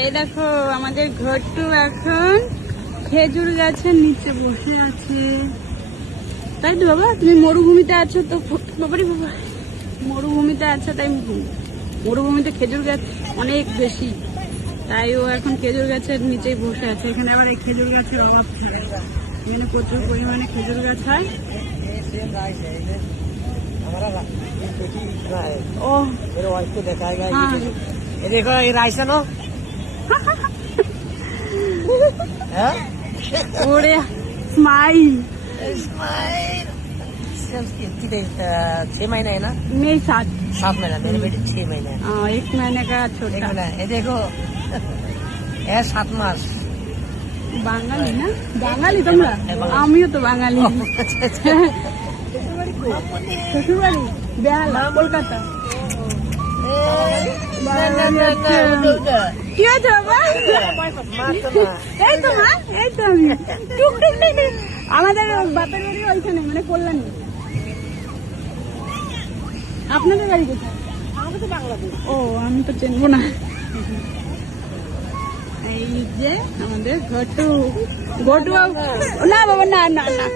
এই দেখো আমাদের ঘরটু এখন খেজুর গাছের নিচে বসে আছে, তাই তো বাবা? তুমি মরুভূমিতে আছো তো বাবারি বাবা, মরুভূমিতে আছো তাই মরুভূমিতে খেজুর গাছ অনেক বেশি, তাই ও এখন খেজুর গাছের নিচেই বসে আছে। এখানে আবার এই খেজুর গাছের অভাব ছিল, এখানে প্রচুর পরিমাণে খেজুর গাছ হয়। ओ मेरे वाइफ को दिखाएगा ये देखो ये राइसन हो ओरे स्माइल स्माइल 6 महीने है ना? नहीं 7 महीना, मेरे बेटे 6 महीने। 1 महीने का छोटा। ये देखो ये 7 मास। বাঙালি না? বাঙালি তোমরা? আমিও তো বাঙালি। শ্বশুরবাড়ি বেহালা, কলকাতা। কি হয়েছে বাবা? এই তো মা, এই তো আমি আমাদের বাপের বাড়ি ওইখানে, মানে কল্যাণী। আপনাদের বাড়ি কোথায়? আমি তো বাংলাদেশ। ও আমি তো চিনবো না। এই যে আমাদের ঘটু, ঘটু না বাবা, না না না।